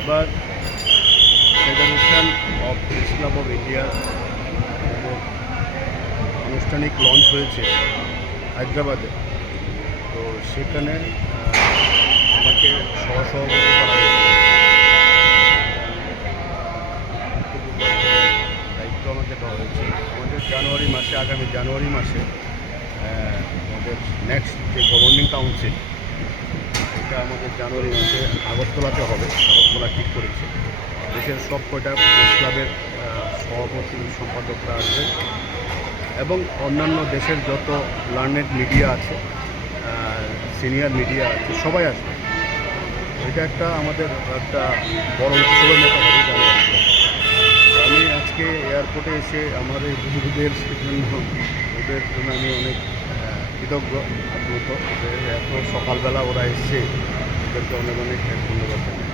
এবার federation of press club of ইন্ডিয়ার আনুষ্ঠানিক লঞ্চ হয়েছে হায়দ্রাবাদে। তো সেখানে আমাকে সহসভাপতি করা হয়েছে। দায়িত্ব আমাকে দেওয়া হয়েছে। আমাদের জানুয়ারি মাসে, আগামী জানুয়ারি মাসে আমাদের নেক্সট যে গভর্নিং কাউন্সিল, এটা আমাদের জানুয়ারি মাসে আগরতলাতে হবে। আগরতলা ঠিক করেছে। দেশের সব কয়টা প্রেস ক্লাবের সভাপতি সম্পাদকরা আসবে এবং অন্যান্য দেশের যত লার্নেড মিডিয়া আছে, সিনিয়র মিডিয়া আছে, সবাই আসবে। এটা একটা আমাদের একটা বড় উৎসবের মতো হবে জানুয়ারিতে। আমি আজকে এয়ারপোর্টে এসে আমার এই বন্ধুদের জন্য, ওদের জন্য আমি অনেক কৃতজ্ঞ, আপ্লুত। এত সকালবেলা ওরা এসছে, ওদেরকে অনেক অনেক ধন্যবাদ জানাই।